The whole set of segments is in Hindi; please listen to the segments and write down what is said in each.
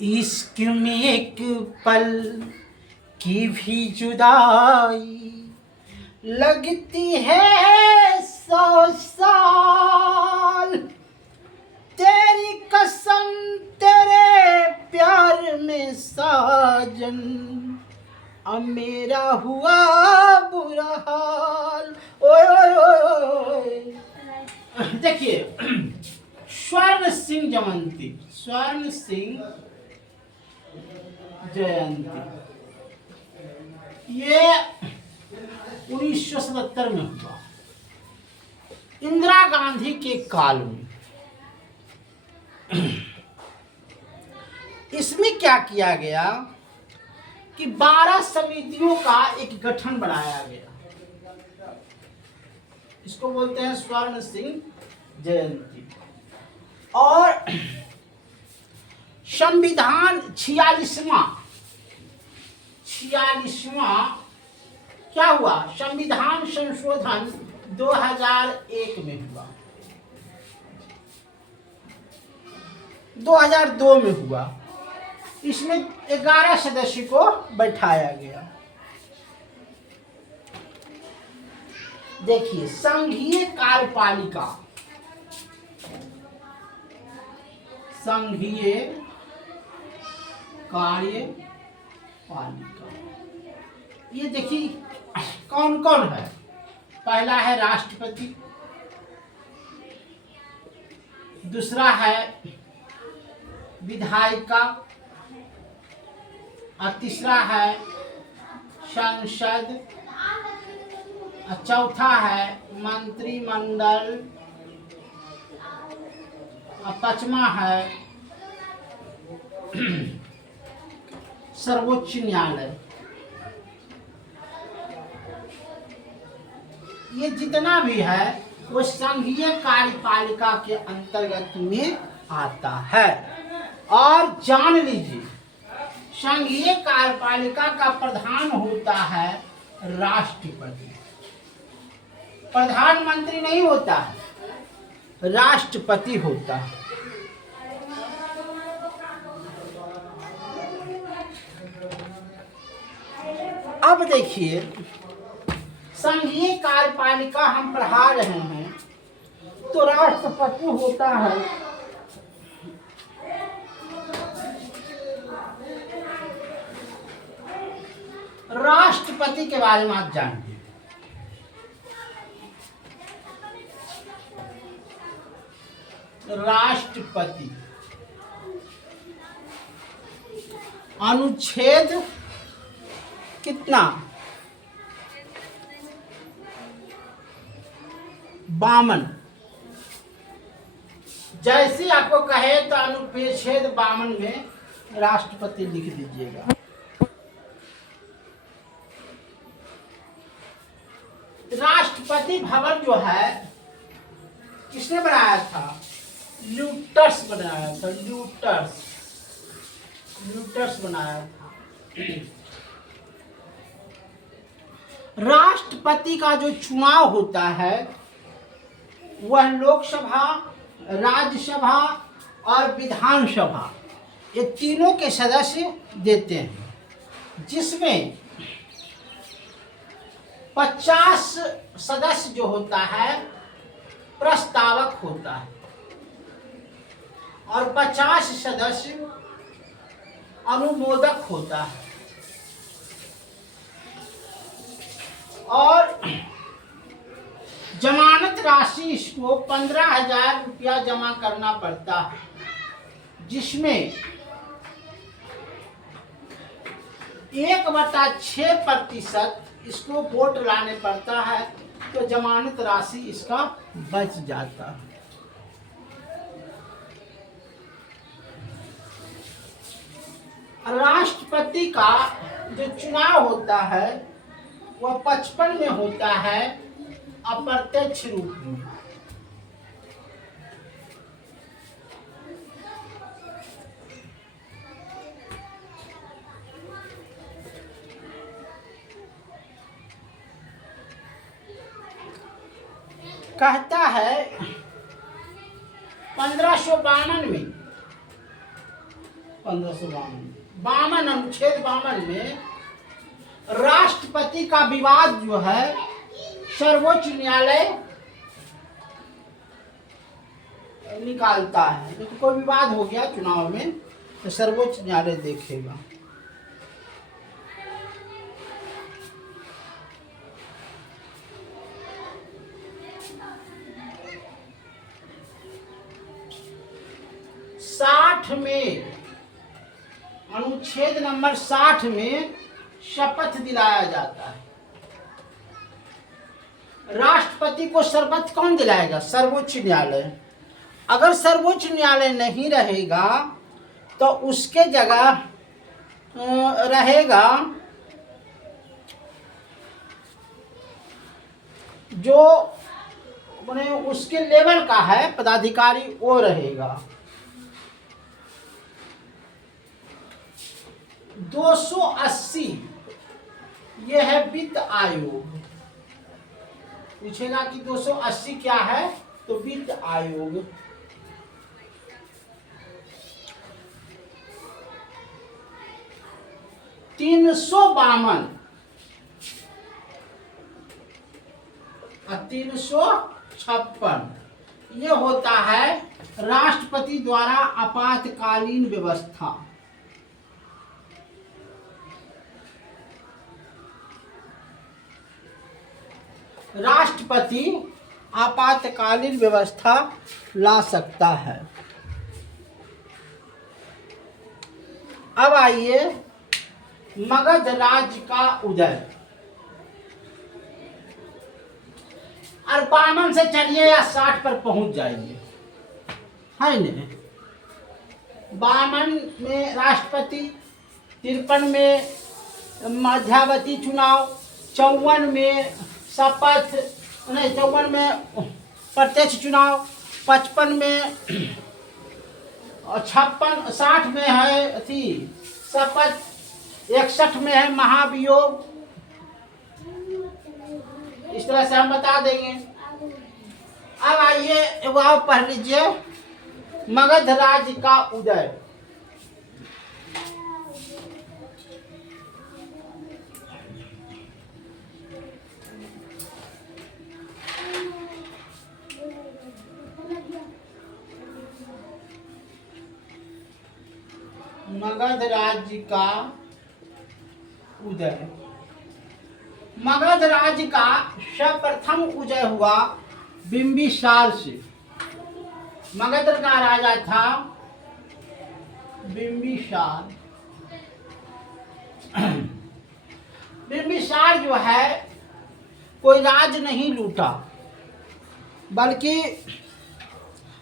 इश्क में एक पल की भी जुदाई लगती है 100 साल। तेरी कसम तेरे प्यार में साजन अब मेरा हुआ बुरा हाल। ओए ओए ओए ओए। देखिए, स्वर्ण सिंह जयंती, स्वर्ण सिंह जयंती, ये 1977 में हुआ, इंदिरा गांधी के काल में। इसमें क्या किया गया कि 12 समितियों का एक गठन बनाया गया। इसको बोलते हैं स्वर्ण सिंह जयंती। और संविधान 46वां क्या हुआ, संविधान संशोधन 2001 में हुआ, 2002 में हुआ। इसमें 11 सदस्य को बैठाया गया। देखिए, संघीय कार्यपालिका, संघीय कार्यपालिका, ये देखिए कौन कौन है। पहला है राष्ट्रपति, दूसरा है विधायिका, और तीसरा है संसद, और चौथा है मंत्रिमंडल, और पांचवा है सर्वोच्च न्यायालय। ये जितना भी है वो संघीय कार्यपालिका के अंतर्गत में आता है। और जान लीजिए, संघीय कार्यपालिका का प्रधान होता है राष्ट्रपति, प्रधानमंत्री नहीं होता है, राष्ट्रपति होता है। अब देखिए, संघीय कार्यपालिका हम पढ़ा रहे हैं, तो राष्ट्रपति होता है, राष्ट्रपति के बारे में आप जानते हैं। राष्ट्रपति अनुच्छेद कितना, 52। जैसे आपको कहे तो अनुच्छेद 52 में राष्ट्रपति लिख दीजिएगा। राष्ट्रपति भवन जो है किसने बनाया था, ल्यूटर्स बनाया था, ल्यूटर्स बनाया था। राष्ट्रपति का जो चुनाव होता है वह लोकसभा, राज्यसभा और विधानसभा, ये तीनों के सदस्य देते हैं, जिसमें 50 सदस्य जो होता है प्रस्तावक होता है, और 50 सदस्य अनुमोदक होता है। और जमानत राशि इसको 15,000 रुपया जमा करना पड़ता है, जिसमें 1/6% इसको वोट लाने पड़ता है, तो जमानत राशि इसका बच जाता है। राष्ट्रपति का जो चुनाव होता है वह 55 में होता है, अप्रत्यक्ष रूप में। कहता है 1552 में 1552 52 अनुच्छेद 52 में राष्ट्रपति का विवाद जो है सर्वोच्च न्यायालय निकालता है। तो कोई विवाद हो गया चुनाव में तो सर्वोच्च न्यायालय देखेगा। में अनुच्छेद नंबर 60 में शपथ दिलाया जाता है। राष्ट्रपति को शपथ कौन दिलाएगा? सर्वोच्च न्यायालय। अगर सर्वोच्च न्यायालय नहीं रहेगा तो उसके जगह रहेगा जो उसके लेवल का है पदाधिकारी, वो रहेगा। 280 ये है वित्त आयोग। पूछेगा कि 280 क्या है, तो वित्त आयोग। तीन सौ 356 ये होता है राष्ट्रपति द्वारा आपातकालीन व्यवस्था। राष्ट्रपति आपातकालीन व्यवस्था ला सकता है। अब आइए मगध राज्य का उदय। और 52 से चलिए या 60 पर पहुंच जाएंगे, है न। 52 में राष्ट्रपति, 53 में मध्यावधि चुनाव, 54 में शपथ नहीं, 54 में प्रत्यक्ष चुनाव, 55 में 60 में है थी शपथ, 61 में है महाभियोग। इस तरह से हम बता देंगे। अब आइए वह पढ़ लीजिए मगध राज्य का उदय। मगध राज्य का उदय। मगध राज्य का सर्वप्रथम उदय हुआ बिंबिसार से। मगध का राजा था बिंबिसार। बिंबिसार जो है कोई राज नहीं लूटा, बल्कि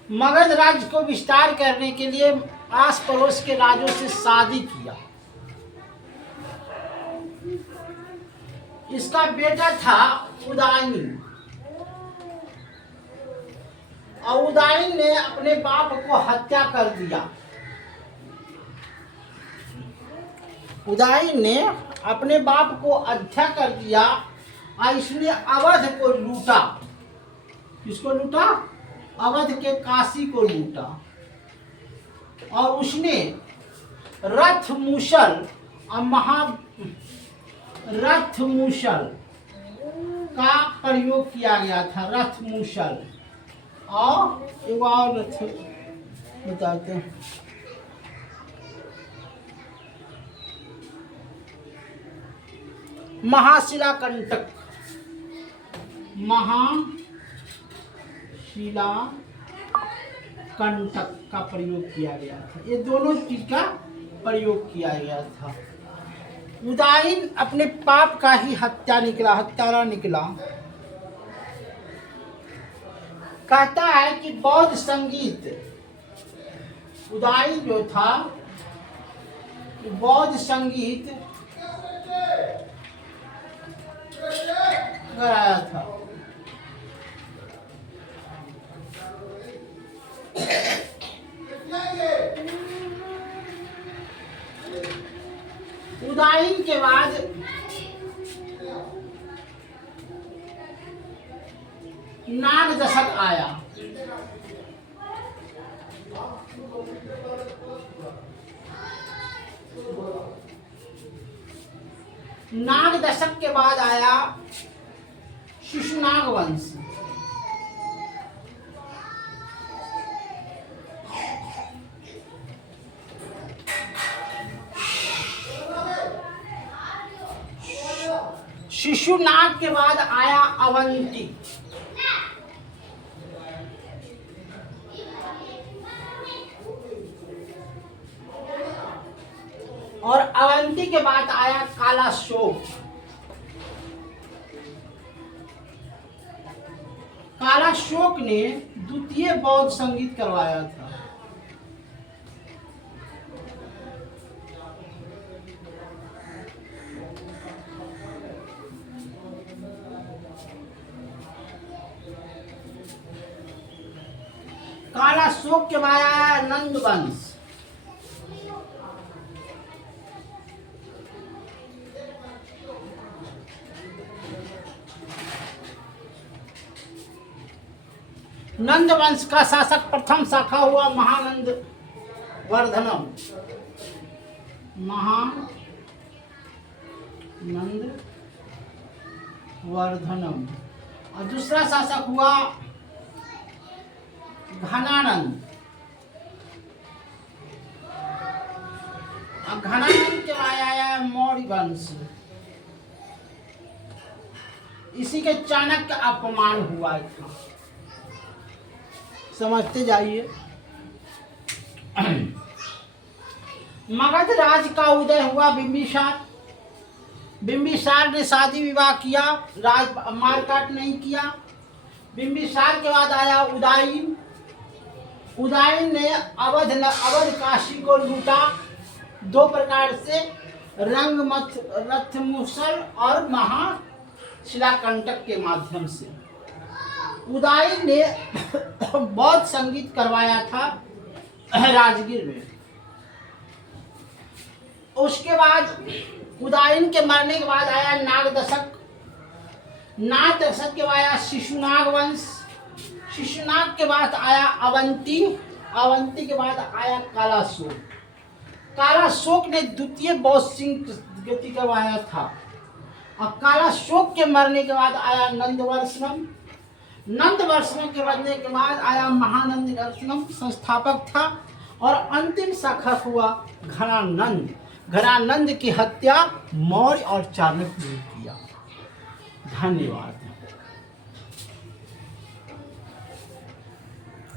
मगध राज्य को विस्तार करने के लिए आस पड़ोस के राज्यों से शादी किया। इसका बेटा था उदयन, और उदयन ने अपने बाप को हत्या कर दिया। उदयन ने अपने बाप को हत्या कर दिया और इसने अवध को लूटा। किसको लूटा? अवध के काशी को लूटा। और उसने रथ मूसल और रथ मूसल का प्रयोग किया गया था। रथ मूसल और एक और रथ बताते हैं। महाशिला कंटक, महाशिला कंटक का प्रयोग किया गया था। ये दोनों चीज का प्रयोग किया गया था। उदयन अपने पाप का ही हत्यारा निकला। कहता है कि बौद्ध संगीत, उदयन जो था बौद्ध संगीत गाया था। उदयन के बाद नाग दशक आया। नाग दशक के बाद आया शिशुनाग वंश। शिशुनाग के बाद आया अवंती। और अवंती के बाद आया कालाशोक। कालाशोक ने द्वितीय बौद्ध संगीत करवाया था। कालाशोक के बाद आया नंद वंश। नंद वंश का शासक प्रथम शाखा हुआ महानंद वर्धनम। महानंद वर्धनम। और दूसरा शासक हुआ घनानंद। और घनानंद के बाद आया मौर्य वंश। इसी के चाणक्य अपमान हुआ था। समझते जाइए। मगध राज का उदय हुआ बिंबिसार। बिंबिसार ने शादी विवाह किया, राज मारकाट नहीं किया। बिंबिसार के बाद आया उदयन। उदयन ने अवध काशी को लूटा दो प्रकार से, रंगमथ रथमुसल और महाशिलाकंटक के माध्यम से। उदयन ने बौद्ध संगीत करवाया था राजगीर में। उसके बाद उदयन के मरने के बाद आया नाग दशक। नाग दशक के बाद आया शिशुनाग वंश। शिशुनाग के बाद आया अवंती। अवंती के बाद आया कालाशोक। कालाशोक ने द्वितीय बौद्ध संगीत करवाया था। और कालाशोक के मरने के बाद आया नंदवर्षणम। नंदवर्षणम के बनने के बाद आया महानंद वर्षणम, संस्थापक था। और अंतिम शाखा हुआ घनानंद। घनानंद की हत्या मौर्य और चाणक्य ने किया। धन्यवाद।